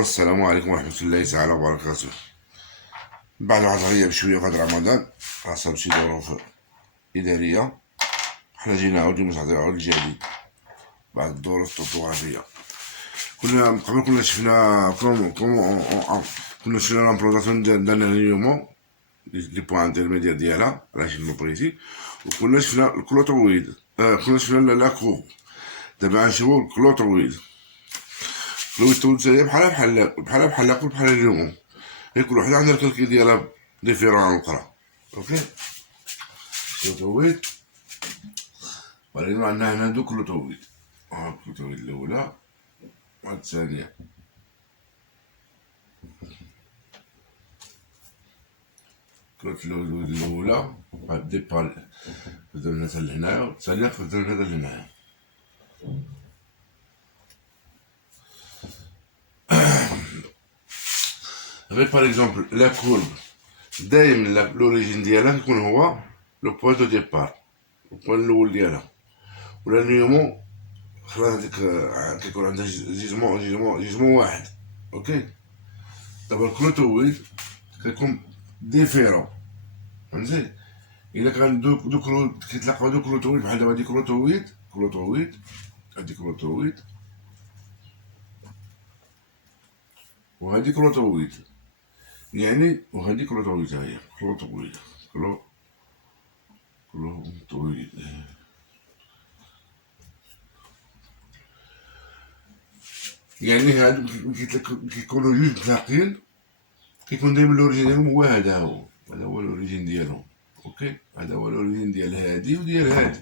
السلام عليكم ورحمة الله تعالى وبركاته. بعد العصرية بشوية بعد رمضان حصل شي ظروف إدارية، حنا جينا عاود نعطيو عاود الجديد بعد الظروف الطوغافية. قبل كنا شفنا كنا شفنا لامبلونطاسيون درنا اليوم لي بوان انترميديير ديالها راه شي بريتي، وكنا شفنا الكلوترويد، كنا شفنا لاكو. دابا غنشوفو الكلوترويد. الكلوترويد تاهي بحال لاكو بحال اليوم، غير كل وحده عندها الكالكيل ديالها ديفيرون عن الاخرى. اوكي، كلوترويد ولكن عندنا هنا دو كلوترويد، الكلوترويد الاولى والثانيه. الكلوترويد الاولى ديبار بدلنا حتى لهنايا، والثانيه بدلنا حتى لهنايا. غير باغ اكزومبل لا كورب دايما لوريجين ديالها كيكون هو لو بوان دو ديبار، البوان الاول ديالها. ولا نيومو خلاص هاديك كيكون عندها جيزمون واحد. اوكي، دابا الكلوترويد كيكون ديفيرون، فهمتي؟ الا كان دو كيتلاقاو دو كلوترويد بحال دابا هادي كلوترويد هادي كلوترويد وهادي كلوترويد، يعني وهادي كلوترويد هاهي كلوترويد يعني هادو كيكونوا جوج متلاقين، كيكون دايما لوريجين ديالهم هو هذا هو لوريجين ديالهم. اوكي، هذا هو لوريجين ديال هادي وديال هادي.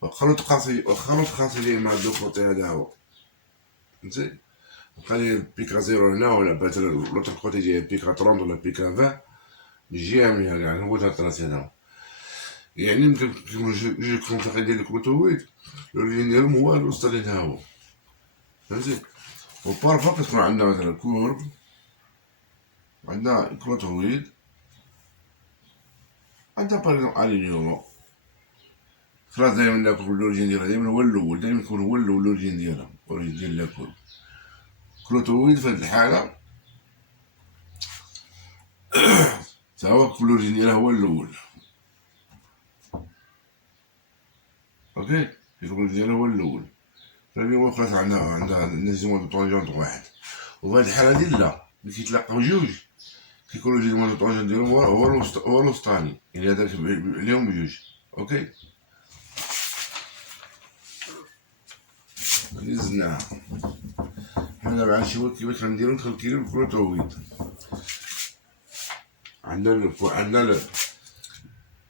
واخا تقاسي ليه مع دو كوتي هذا هو، فهمتي؟ بقى لي بيكا زيرو هنا، ولا بات لوتر كوتي ديال بيكا 30 ولا بيكا 20 بالجهه من كاع هو تاع الطراس هذا. يعني يمكن كيكون جوج كونتاكي ديال الكلوترويد لوريجين ديالهم هو الوسطاني ها هو، فهمتي؟ وبارفا كتكون عندنا مثلا كورب، عندنا كلوترويد، عندنا باغ اليوم خلاص دايما ناكل اللوريجين ديالها دايما هو الاول، دايما يكون هو الاول اللوريجين ديالها، اللوريجين ديال لاكل. كلوترويد في هاد الحالة تا هو اللوريجين ديالها هو الاول. اوكي، اللوريجين ديالها هو الاول. اليوم خلاص عندها نجمو دو طونجونت واحد، وفي هاد الحالة دي لا، ملي كيتلاقاو جوج كيكونو نجمو دو طونجونت ديالهم هو الوسطاني، يعني هذاك عليهم بجوج. اوكي، زدناها. حنا دابا غنشوفو كيفاش غنديرو نكالكيلو الكلوترويد. عندنا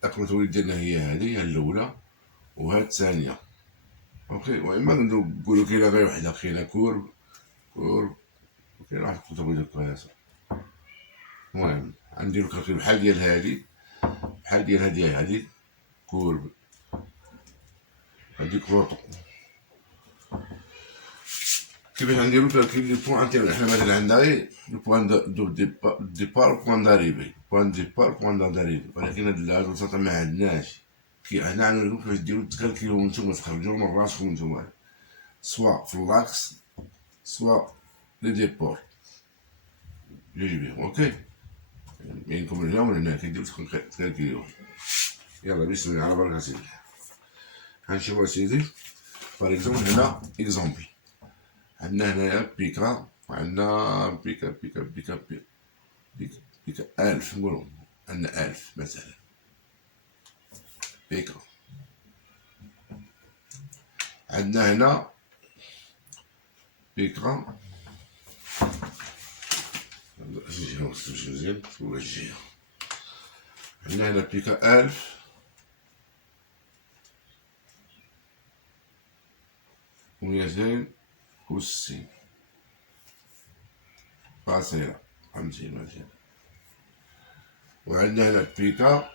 الكلوترويد ديالنا هي هادي هي الاولى وهاد الثانيه. اوكي، واما نقولو كاينه غير وحده، كاينه كورب وكاينه واحد الكلوترويد الكويسه. المهم غنديرو الكالكيل بحال ديال هادي، بحال ديال هادي كورب، هادي كلوطو. كيفاش غنديرو الكالكيل ديال البوان انتيريور؟ حنا مثلا عندنا غير البوان دو ديبار وبوان داريفي، بوان ديبار بوان داريفي، ولكن هاد الوساطة ما عندناش. هنا عندكم كيفاش ديرو تكالكيلو نتوما، تخرجو من راسكم نتوما، سوا في اللاكس سوا لي ديبور جوج بيهم. اوكي، بينكم من هنا ومن هنا كيديرو تكالكيلو. يلا بسم الله على بركة الله. غنشوفو اسيدي باغ اكزومبل هنا اكزومبل، عندنا هنايا بيكا، وعندنا بيكا 1000 نقولو، عندنا 1000 مثلا بيكا. عندنا هنا بيكا الجهة مزيان ولا الجهة، عندنا هنا بيكا 1000 و260 قصيرة 50 مثلا. وعندنا هنا بيكا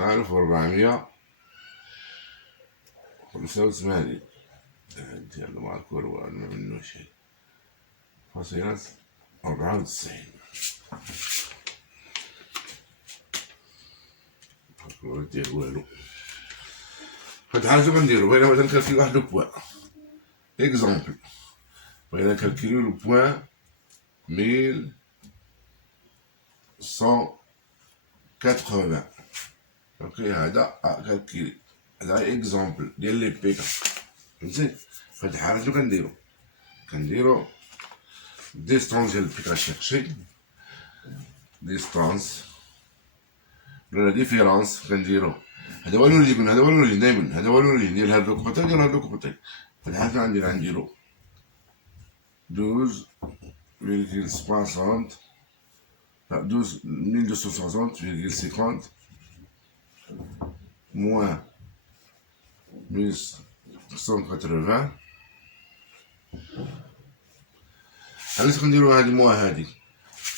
1485 ديال ماركور وما منو شي، فاصلة 94 ماركور ديال والو. هاد الحاجة شنو غنديرو؟ بغينا مثلا نكالكيلو واحد لو بوان، اكزومبل، بغينا نكالكيلو لو بوان 1180. اوكي، هذا كالكيلي، هذا اكزومبل ديال لي بيكا، فهمتي؟ فهاد الحالة شنو كنديرو ديستونس ديال البيكا شيرشي، ديستونس ولا ديفيرونس كنديرو، هذا هو لوريجين، هذا هو لوريجين دايما، هذا هو لوريجين ديال هاد لو كوتي ديال هاد لو كوتي. فهاد الحالة غنديرو 12,60 1260,50 moins 1180. علاش كنديرو هاد الموا هادي؟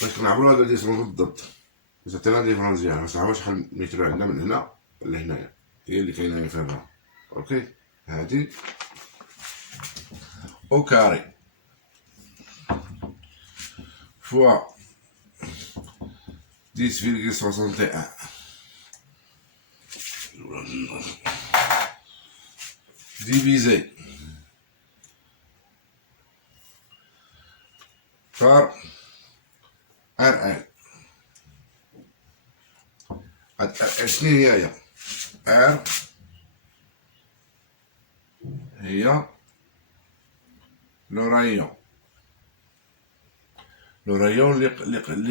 باش كنعبرو هاد الديسونس بالضبط، باش تعطينا ديفرونس ديالها، باش نعرفو شحال متر عندنا من هنا لهنايا، هي اللي كاينه فيها. اوكي، هادي او كاري فوا 10,61 divisé par RL. شنو هي R؟ هي لو رايون اللي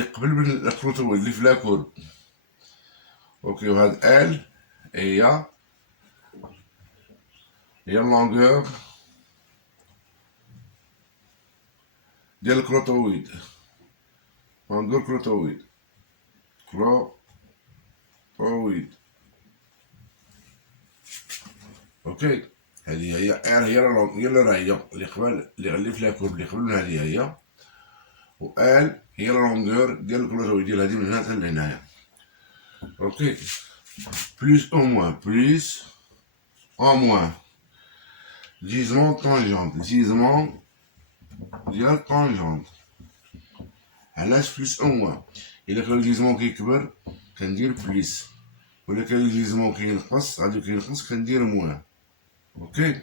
قبل من الكروتويد اللي في لاكور. اوكي، وهاد ال هي اللونغور ديال الكروتويد، لونغور كروتويد. اوكي، هذه هي ار، هي الرايون اللي قبل اللي في لاكور اللي قبل من هذه هي، و ال هي اللونغور ديال الكروتويد ديال هذه من هنا حتى لهنايا. اوكي، بلوس او موان جيزمون طونجونت، جيزمون ديال طونجونت. علاش بلوس او موان؟ الا كان الجيزمون كيكبر كندير بليس، ولا كان الجيزمون كينقص غادي كينقص كندير موان. اوكي،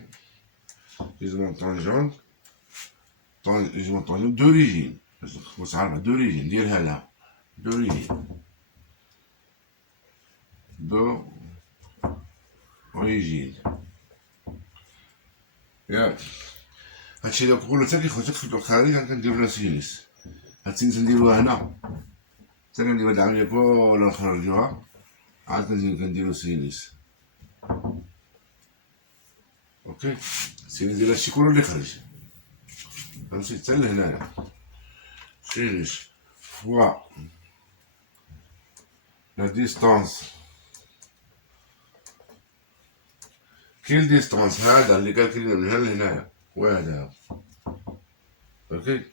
جيزمون طونجونت دوريجين، باش تكون عارفه دوريجين ديالها لها دوريجين ياك. هادشي اللي كله حتى كيخرج في الخارج كنديرو لها سينيس، هاد السينيس نديروها هنا حتى كنديرو هاد العملية كلها نخرجوها، عاد كنديرو سينيس. اوكي، السينيس ديال هادشي كله اللي خرج، فهمتي؟ حتى لهنايا سينيس فوا لا ديستونس. كاين ديستونس هذا اللي كالكلينا من هنا لهنايا وهذا. اوكي،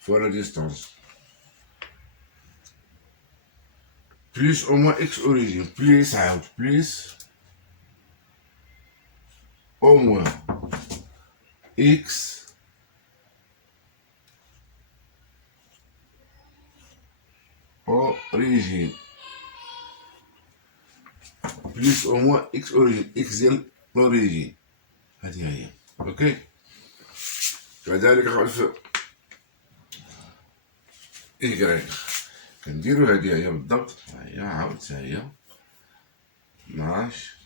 فوا لا ديستونس بليس او موان اكس اوريجين، بليس عاود بليس او موان اكس اوريجين، بليس او موان اكس اوريجين، اكس ديال لوريجين، هذه هي. اوكي، كذلك خلف إيكغيك كنديرو هادي هي بالضبط، هي عاود تا هي 12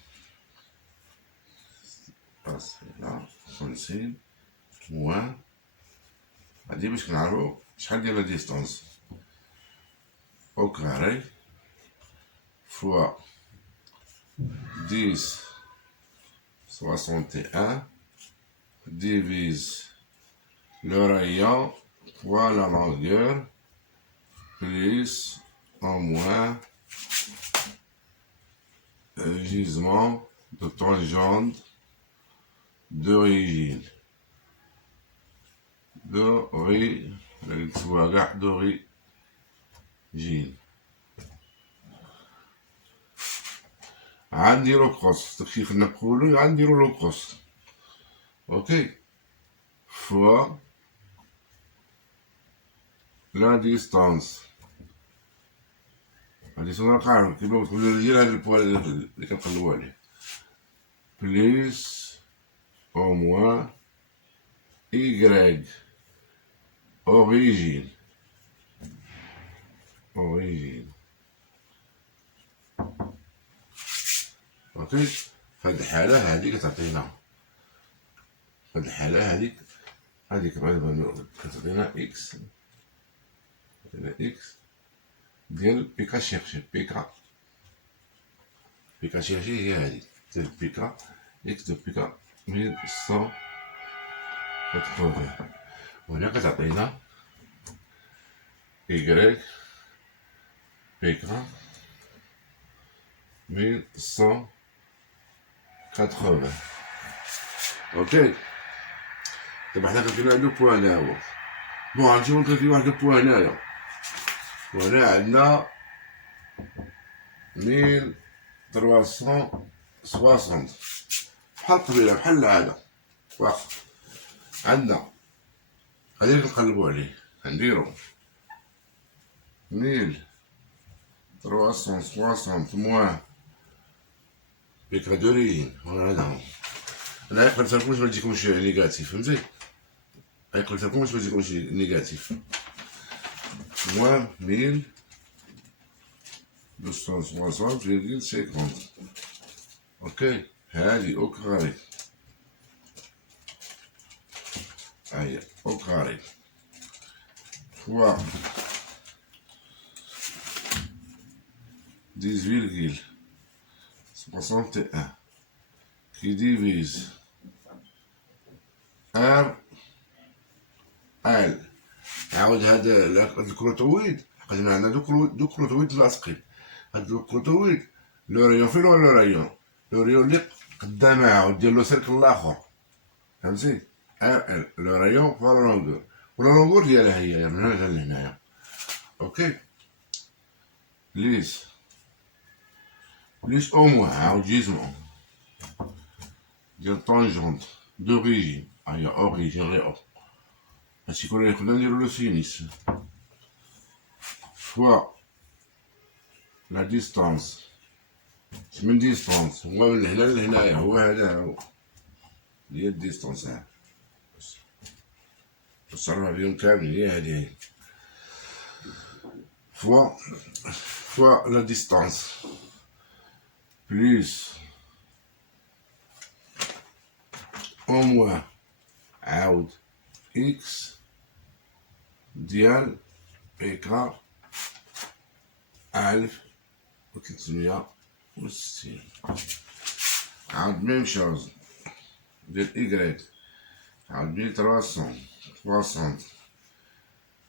فاصلة 50 موان هادي باش كنعرفو شحال ديال لا ديستونس، او كاري فوا 10,61 divise le rayon fois la longueur plus ou moins gisement de tangente d'origine d'origine. غنديرو كوس، داكشي اللي كنا نقولو غنديرو لو كوس. اوكي، فوا لا ديستانس، هادي صنع قاعدة كيما تقول ديال هاد البوال اللي كنقلبو عليه. plus ou moins y origine. اوكي. في هاد الحالة هادي كتعطينا كتعطينا اكس ديال بيكا شيرشي. بيكا شيرشي هي هادي ديال بيكا اكس دو بيكا 1180. وهنا كتعطينا y بيكا 1180. اوكي. دابا حنا كنكونو عندو بوان هنا هو غنمشيو نكريو واحد البوان هنايا، وهنا عندنا 1360 بحال قبيله بحال العاده. واخا عندنا غادي نقلبو عليه، غنديرو 1360 موان بيكا دوريين. هذا هو. انا قلت لكم باش ما تجيكمش نيجاتيف، فهمتي؟ قلت لكم باش ما تجيكمش نيجاتيف. موان 1260,50. اوكي. هادي او كاري، هاهي او كاري فوا 10,61 qui divise R L. عاود هاد الكروتويد لقينا عندنا دو كروتويد لاصقين. هاد الكروتويد لو ريون فين هو لو ريون اللي قدامها عاود دير له سيركل لاخر، فهمتي؟ R L لو ريون فوا لا لونغور، ولا لونغور ديالها هي من هنا لهنايا. اوكي. plus au moins عاود جيزمون ديال طونجونت دوريجين. هي اوريجين غير او، هادشي كله يقدر نديرو لو سينيس فوا لا ديستانس. من ديستانس هو من هنا لهنايا، هو هذا هو هي الديستانس. ها باش تعرف عليهم كاملين هي هادي فوا لا ديستانس plus au moins عاود x ديال بيكا 1360. عاود ميم شوز ديال y عاود 1360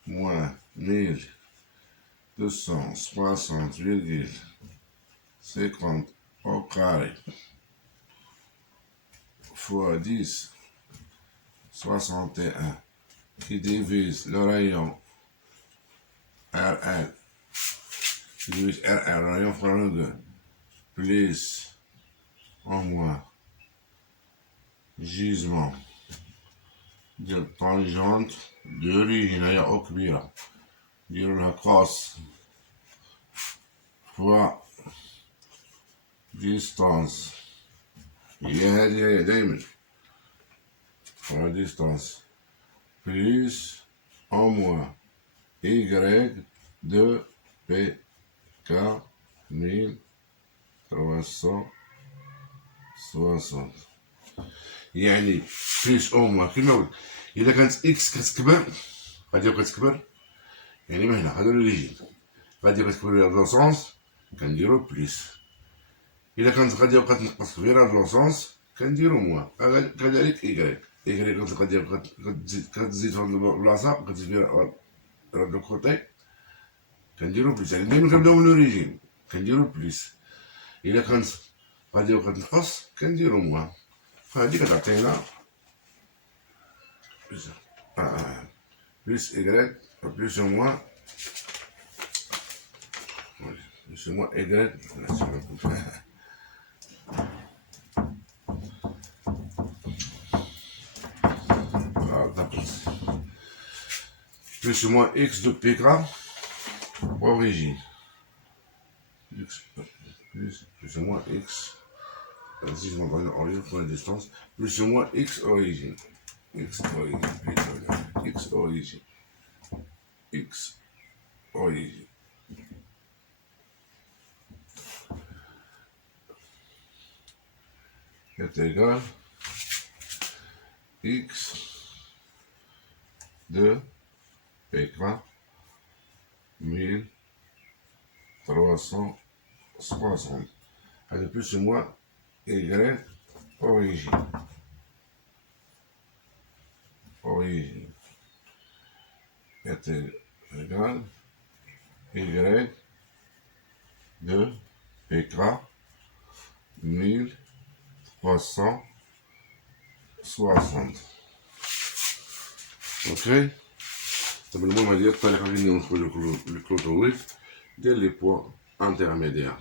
moins 1260,50 au carré fois 10,61 qui divise le rayon RL, qui divise RL, le rayon fois le 2, plus au moins gisement de tangente d'origine هي أو كبيرة نديرو لها قوس فوا ديستانس. هي هادي دايما فوا ديستانس بليس أو موان y دو بي كا 1360. يعني بليس أو موان كيما قلت، إلا كانت إكس كتكبر غادي كتكبر، يعني من هنا هذا لوريجين غادي كتكبر هاد لوسونس كنديرو بليس. إلا كانت غادي كتنقص في هاد لوسونس كنديرو موان. كذلك إيكغيك غادي كتزيد في هاد البلاصة كتزيد فيها هاد لو كوطي كنديرو بليس. يعني دايما كنبداو من لوريجين كنديرو بليس. إلا كانت غادي كتنقص كنديرو موان. فهادي كتعطينا بليس إيكغيك بليس أو موان بليس أو موان إيكغيك plus ou moins x de pk origine plus ou moins x relativement dans l'origine pour la distance, plus ou moins x origine. X origine, x origine, x origine. Est égal x de pk 1360. Avec plus ou moins y origine. Origine est égal y de pk 1360. اوكي. طب المهم هذه الطريقه اللي ندخلوا الكلوتويد ديال لي بوا انترميديير.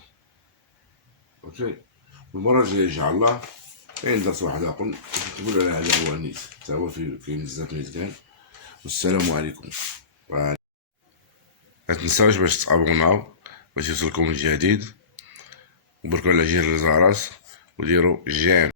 اوكي. المره الجايه ان شاء الله كاين درس واحد اخر نقولوا على هذا هو نيت، حتى هو فيه كاين بزاف نيت كاين. والسلام عليكم. ما تنساوش باش تابوناو باش يوصلكم الجديد، وبركوا على جير الجرس وديروا جيم.